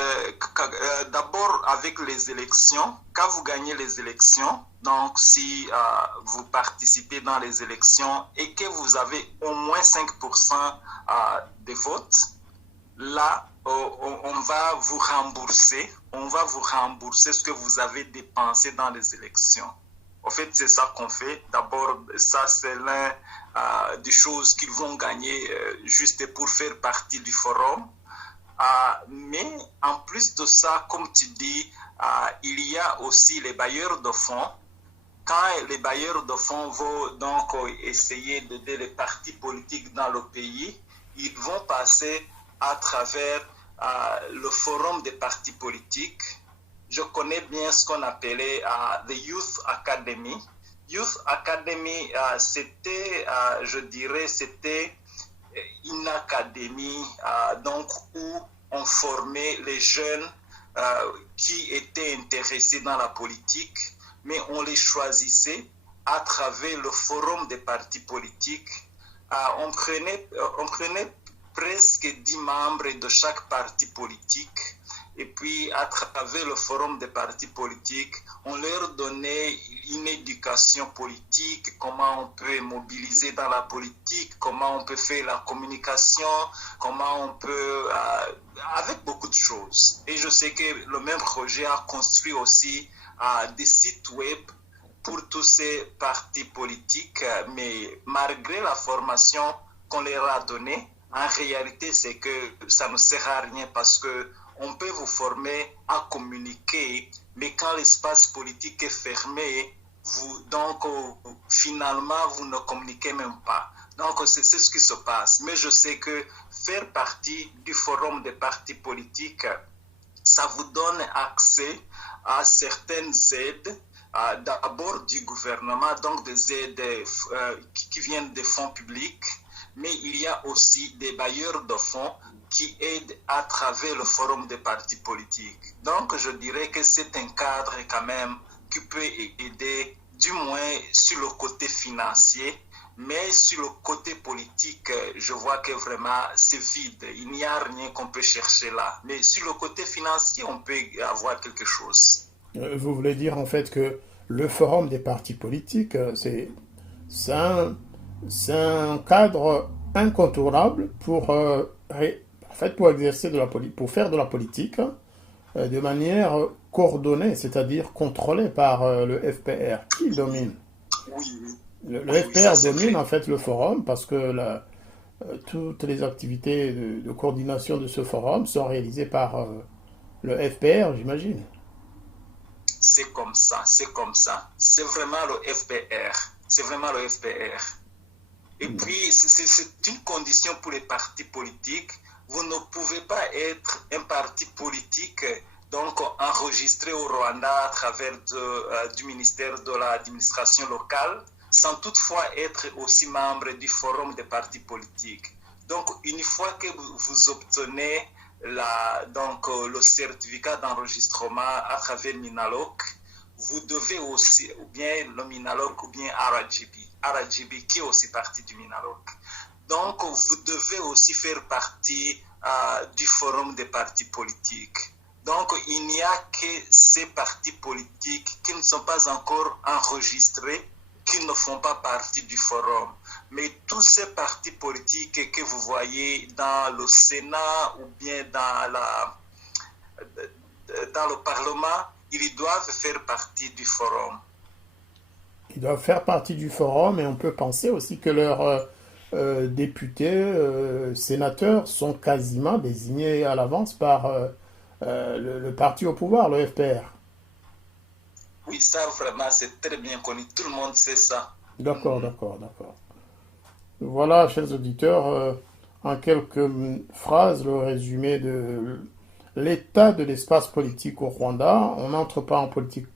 d'abord avec les élections, quand vous gagnez les élections, donc si vous participez dans les élections et que vous avez au moins 5% des votes, là, on va vous rembourser ce que vous avez dépensé dans les élections. En fait, c'est ça qu'on fait. D'abord, ça, c'est l'un des choses qu'ils vont gagner juste pour faire partie du forum. Mais en plus de ça, comme tu dis, il y a aussi les bailleurs de fonds. Quand les bailleurs de fonds vont donc essayer d'aider les partis politiques dans le pays, ils vont passer à travers le forum des partis politiques. Je connais bien ce qu'on appelait the Youth Academy. Youth Academy, c'était, je dirais, c'était une académie donc où on formait les jeunes qui étaient intéressés dans la politique, mais on les choisissait à travers le forum des partis politiques. On prenait presque 10 membres de chaque parti politique. Et puis, à travers le forum des partis politiques, on leur donnait une éducation politique, comment on peut mobiliser dans la politique, comment on peut faire la communication, comment on peut... avec beaucoup de choses. Et je sais que le même projet a construit aussi des sites web pour tous ces partis politiques, mais malgré la formation qu'on leur a donnée, en réalité, c'est que ça ne sert à rien parce que on peut vous former à communiquer, mais quand l'espace politique est fermé, finalement, vous ne communiquez même pas. Donc, c'est ce qui se passe. Mais je sais que faire partie du forum des partis politiques, ça vous donne accès à certaines aides, d'abord du gouvernement, donc des aides qui viennent des fonds publics, mais il y a aussi des bailleurs de fonds qui aident à travers le forum des partis politiques. Donc, je dirais que c'est un cadre quand même qui peut aider, du moins sur le côté financier, mais sur le côté politique, je vois que vraiment c'est vide. Il n'y a rien qu'on peut chercher là. Mais sur le côté financier, on peut avoir quelque chose. Vous voulez dire en fait que le forum des partis politiques, c'est un cadre incontournable pour exercer pour faire de la politique de manière coordonnée, c'est-à-dire contrôlée par le FPR. Qui domine? Oui. Le FPR domine en fait le forum parce que toutes les activités de coordination de ce forum sont réalisées par le FPR, j'imagine. C'est comme ça. C'est vraiment le FPR. Et puis, c'est une condition pour les partis politiques. Vous ne pouvez pas être un parti politique donc enregistré au Rwanda à travers du ministère de l'administration locale, sans toutefois être aussi membre du forum des partis politiques. Donc, une fois que vous obtenez le certificat d'enregistrement à travers Minaloc, vous devez aussi, ou bien le Minaloc, ou bien RGB qui est aussi partie du Minaloc. Donc, vous devez aussi faire partie du forum des partis politiques. Donc, il n'y a que ces partis politiques qui ne sont pas encore enregistrés, qui ne font pas partie du forum. Mais tous ces partis politiques que vous voyez dans le Sénat ou bien dans le Parlement, ils doivent faire partie du forum. Ils doivent faire partie du forum et on peut penser aussi que leurs députés, sénateurs sont quasiment désignés à l'avance par le parti au pouvoir, le FPR. Oui, ça vraiment c'est très bien connu, tout le monde sait ça. D'accord. Voilà, chers auditeurs, en quelques phrases, le résumé de l'état de l'espace politique au Rwanda. On n'entre pas en politique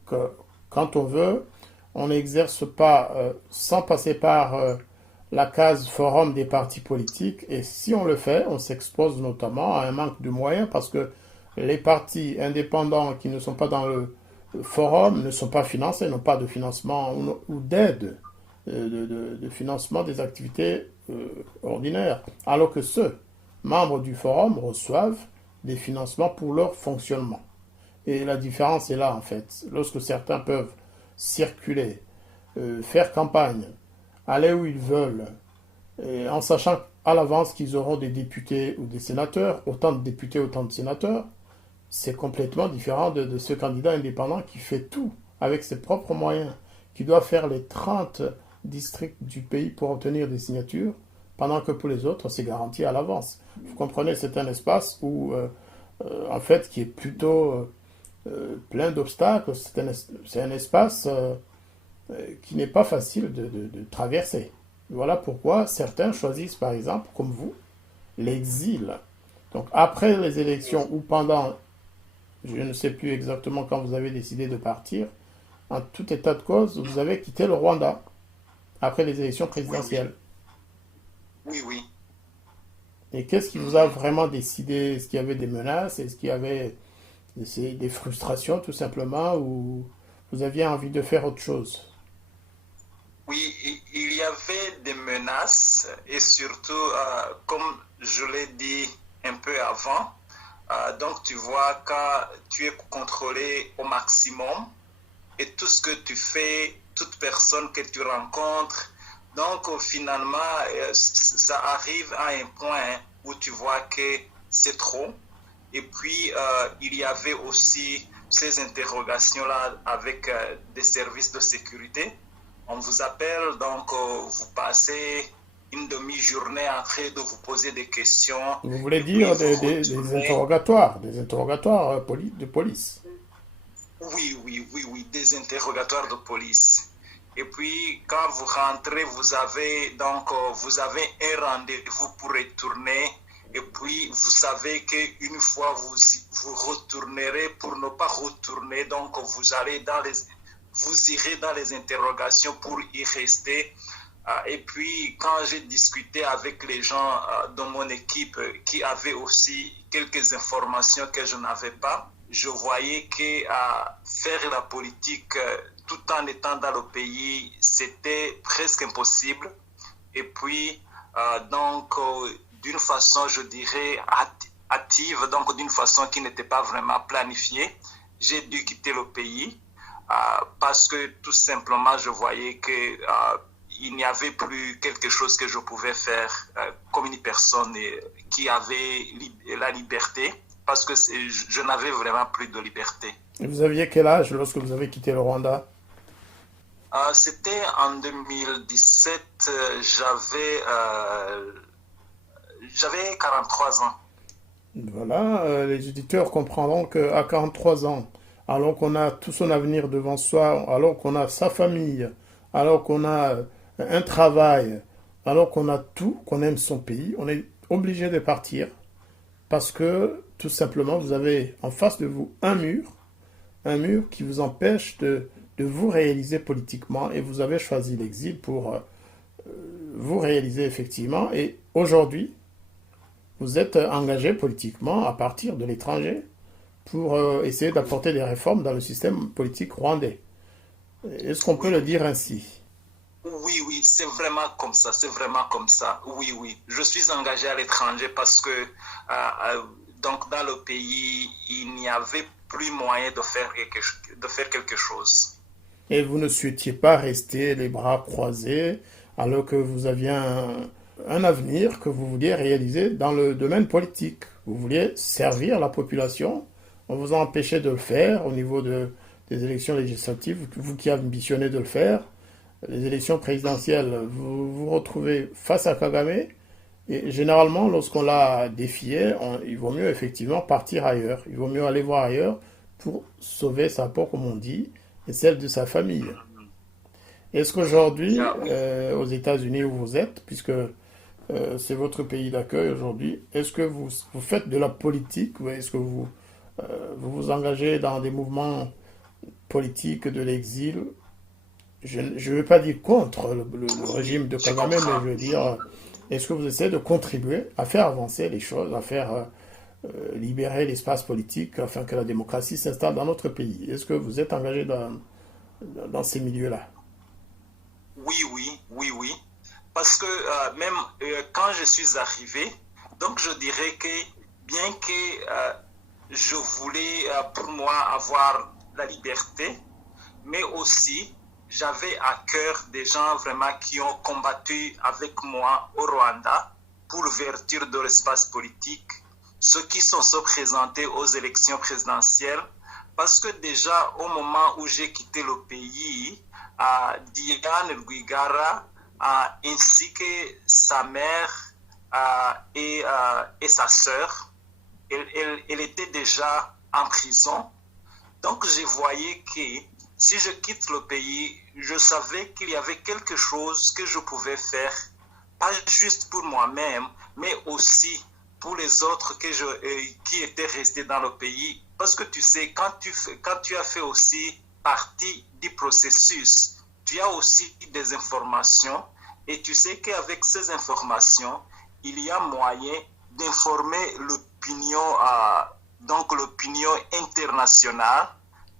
quand on veut. On n'exerce pas sans passer par la case forum des partis politiques. Et si on le fait, on s'expose notamment à un manque de moyens parce que les partis indépendants qui ne sont pas dans le forum ne sont pas financés, n'ont pas de financement ou d'aide de financement des activités ordinaires. Alors que ceux membres du forum reçoivent des financements pour leur fonctionnement. Et la différence est là en fait. Lorsque certains peuvent circuler, faire campagne, aller où ils veulent, en sachant à l'avance qu'ils auront des députés ou des sénateurs, autant de députés, autant de sénateurs, c'est complètement différent de ce candidat indépendant qui fait tout avec ses propres moyens, qui doit faire les 30 districts du pays pour obtenir des signatures, pendant que pour les autres, c'est garanti à l'avance. Vous comprenez, c'est un espace où, en fait, qui est plutôt plein d'obstacles. C'est un espace qui n'est pas facile de traverser. Voilà pourquoi certains choisissent, par exemple, comme vous, l'exil. Donc, après les élections ou pendant, je ne sais plus exactement quand vous avez décidé de partir, en tout état de cause, vous avez quitté le Rwanda après les élections présidentielles. Oui. Et qu'est-ce qui vous a vraiment décidé? Est-ce qu'il y avait des menaces? Est-ce qu'il y avait des frustrations tout simplement? Ou vous aviez envie de faire autre chose? Oui, il y avait des menaces et surtout, comme je l'ai dit un peu avant, donc tu vois, quand tu es contrôlé au maximum et tout ce que tu fais, toute personne que tu rencontres, donc finalement, ça arrive à un point où tu vois que c'est trop. Et puis, il y avait aussi ces interrogations-là avec des services de sécurité. On vous appelle, donc vous passez une demi-journée en train de vous poser des questions. Vous voulez dire des interrogatoires de police? Oui, des interrogatoires de police. Et puis, quand vous rentrez, vous avez un rendez-vous pour retourner. Et puis, vous savez qu'une fois vous retournerez, pour ne pas retourner, donc vous irez dans les interrogations pour y rester. Et puis, quand j'ai discuté avec les gens de mon équipe qui avaient aussi quelques informations que je n'avais pas, je voyais que faire la politique tout en étant dans le pays, c'était presque impossible. Et puis, d'une façon, je dirais, hâtive, donc d'une façon qui n'était pas vraiment planifiée, j'ai dû quitter le pays parce que tout simplement, je voyais que il n'y avait plus quelque chose que je pouvais faire comme une personne qui avait la liberté, parce que je n'avais vraiment plus de liberté. Et vous aviez quel âge lorsque vous avez quitté le Rwanda? C'était en 2017, j'avais 43 ans. Voilà, les auditeurs comprendront qu'à 43 ans, alors qu'on a tout son avenir devant soi, alors qu'on a sa famille, alors qu'on a un travail, alors qu'on a tout, qu'on aime son pays, on est obligé de partir parce que tout simplement vous avez en face de vous un mur qui vous empêche de vous réaliser politiquement et vous avez choisi l'exil pour vous réaliser effectivement. Et aujourd'hui, vous êtes engagé politiquement à partir de l'étranger pour essayer d'apporter des réformes dans le système politique rwandais. Est-ce qu'on peut le dire ainsi? Oui, oui, c'est vraiment comme ça, c'est vraiment comme ça. Oui, oui. Je suis engagé à l'étranger parce que donc dans le pays, il n'y avait plus moyen de faire quelque chose. Et vous ne souhaitiez pas rester les bras croisés alors que vous aviez un avenir que vous vouliez réaliser dans le domaine politique. Vous vouliez servir la population. On vous a empêché de le faire au niveau des élections législatives, vous qui ambitionnez de le faire. Les élections présidentielles, vous vous retrouvez face à Kagame. Et généralement, lorsqu'on l'a défié, il vaut mieux effectivement partir ailleurs. Il vaut mieux aller voir ailleurs pour sauver sa peau, comme on dit, et celle de sa famille. Est-ce qu'aujourd'hui, aux États-Unis où vous êtes, puisque c'est votre pays d'accueil aujourd'hui, est-ce que vous faites de la politique ou est-ce que vous engagez dans des mouvements politiques de l'exil? Je ne veux pas dire contre le régime de Kagame, mais je veux dire, est-ce que vous essayez de contribuer à faire avancer les choses, à faire libérer l'espace politique afin que la démocratie s'installe dans notre pays? Est-ce que vous êtes engagé dans ces milieux-là? Oui, oui, oui, oui. Parce que même quand je suis arrivé, donc je dirais que bien que je voulais pour moi avoir la liberté, mais aussi j'avais à cœur des gens vraiment qui ont combattu avec moi au Rwanda pour l'ouverture de l'espace politique, ceux qui sont se présentés aux élections présidentielles, parce que déjà au moment où j'ai quitté le pays, Diane Rwigara ainsi que sa mère et sa sœur, elle était déjà en prison. Donc je voyais que si je quitte le pays, je savais qu'il y avait quelque chose que je pouvais faire, pas juste pour moi-même, mais aussi pour les autres qui étaient restés dans le pays. Parce que tu sais, quand tu as fait aussi partie du processus, tu as aussi des informations et tu sais qu'avec ces informations, il y a moyen d'informer l'opinion, donc l'opinion internationale,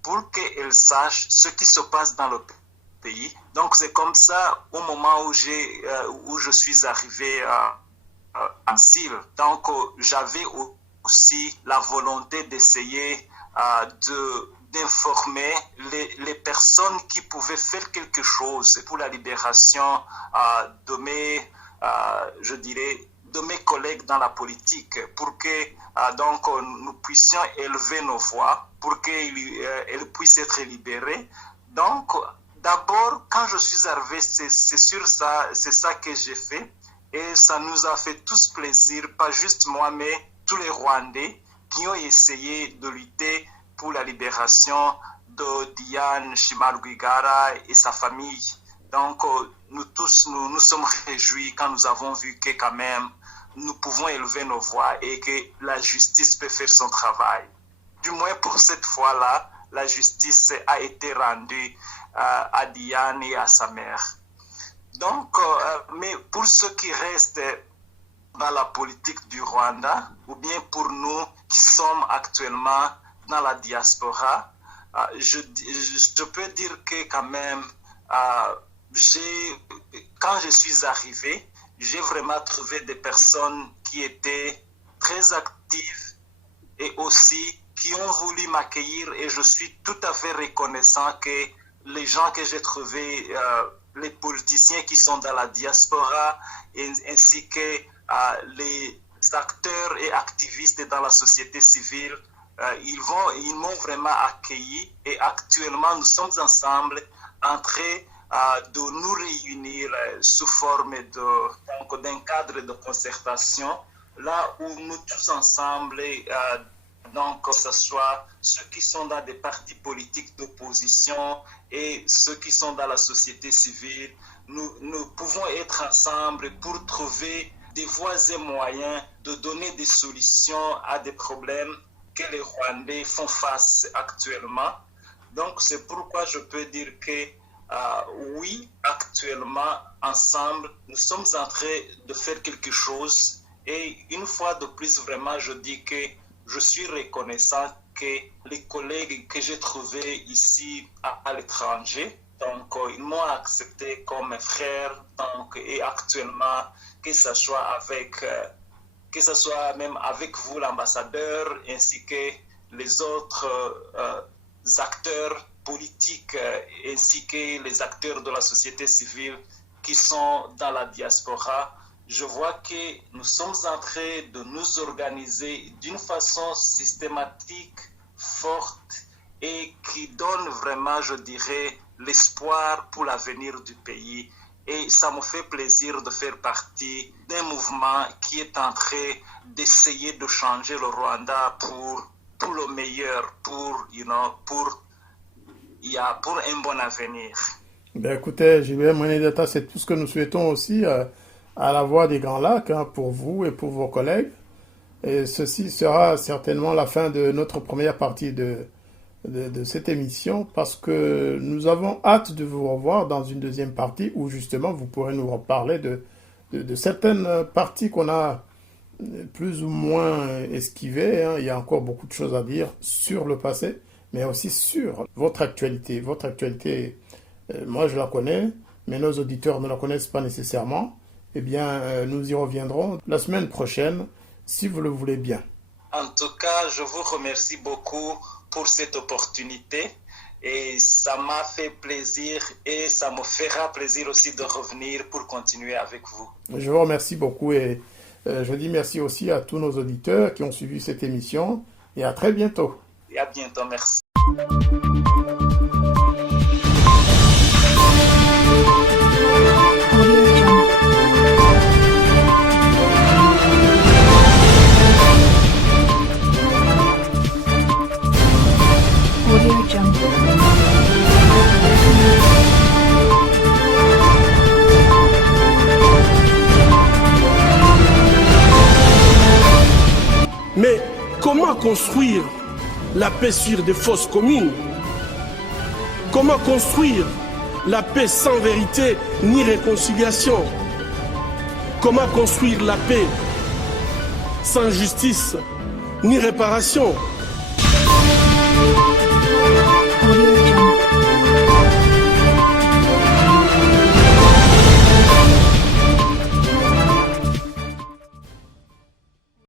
pour qu'elle sache ce qui se passe dans le pays. Donc c'est comme ça, au moment où je suis arrivé en asile, donc j'avais aussi la volonté d'essayer d'informer les personnes qui pouvaient faire quelque chose pour la libération de mes collègues dans la politique, pour que donc nous puissions élever nos voix, pour qu'elles puissent être libérées. Donc, d'abord, quand je suis arrivé, c'est sur ça, c'est ça que j'ai fait, et ça nous a fait tous plaisir, pas juste moi, mais tous les Rwandais qui ont essayé de lutter pour la libération de Diane Shima Rwigara et sa famille. Donc, nous tous, nous sommes réjouis quand nous avons vu que quand même, nous pouvons élever nos voix et que la justice peut faire son travail. Du moins pour cette fois-là, la justice a été rendue à Diane et à sa mère. Donc, mais pour ceux qui restent dans la politique du Rwanda, ou bien pour nous qui sommes actuellement dans la diaspora, je peux dire que quand même, quand je suis arrivé, j'ai vraiment trouvé des personnes qui étaient très actives et aussi qui ont voulu m'accueillir, et je suis tout à fait reconnaissant que les gens que j'ai trouvés, les politiciens qui sont dans la diaspora, ainsi que les acteurs et activistes dans la société civile, ils m'ont vraiment accueilli, et actuellement nous sommes ensemble en train de nous réunir sous forme d'un cadre de concertation, là où nous tous ensemble, donc que ce soit ceux qui sont dans des partis politiques d'opposition et ceux qui sont dans la société civile, nous pouvons être ensemble pour trouver des voies et moyens de donner des solutions à des problèmes que les Rwandais font face actuellement. Donc c'est pourquoi je peux dire que oui, actuellement, ensemble, nous sommes en train de faire quelque chose, Et une fois de plus, vraiment, je dis que je suis reconnaissant que les collègues que j'ai trouvés ici à l'étranger, donc ils m'ont accepté comme mes frères, donc, et actuellement, que ce soit même avec vous, l'ambassadeur, ainsi que les autres acteurs politiques, ainsi que les acteurs de la société civile qui sont dans la diaspora, je vois que nous sommes en train de nous organiser d'une façon systématique, forte et qui donne vraiment, je dirais, l'espoir pour l'avenir du pays. Et ça me fait plaisir de faire partie d'un mouvement qui est en train d'essayer de changer le Rwanda pour le meilleur, pour un bon avenir. Ben écoutez, Gilbert Mwenedata, c'est tout ce que nous souhaitons aussi à la Voix des Grands Lacs, hein, pour vous et pour vos collègues. Et ceci sera certainement la fin de notre première partie de cette émission, parce que nous avons hâte de vous revoir dans une deuxième partie où justement vous pourrez nous reparler de certaines parties qu'on a plus ou moins esquivées, hein. Il y a encore beaucoup de choses à dire sur le passé, mais aussi sur votre actualité. Votre actualité, moi je la connais, mais nos auditeurs ne la connaissent pas nécessairement. Eh bien, nous y reviendrons la semaine prochaine, si vous le voulez bien. En tout cas, je vous remercie beaucoup pour cette opportunité et ça m'a fait plaisir et ça me fera plaisir aussi de revenir pour continuer avec vous. Je vous remercie beaucoup et je dis merci aussi à tous nos auditeurs qui ont suivi cette émission et à très bientôt. Et à bientôt, merci. Mais comment construire la paix sur des fosses communes? Comment construire la paix sans vérité ni réconciliation? Comment construire la paix sans justice ni réparation?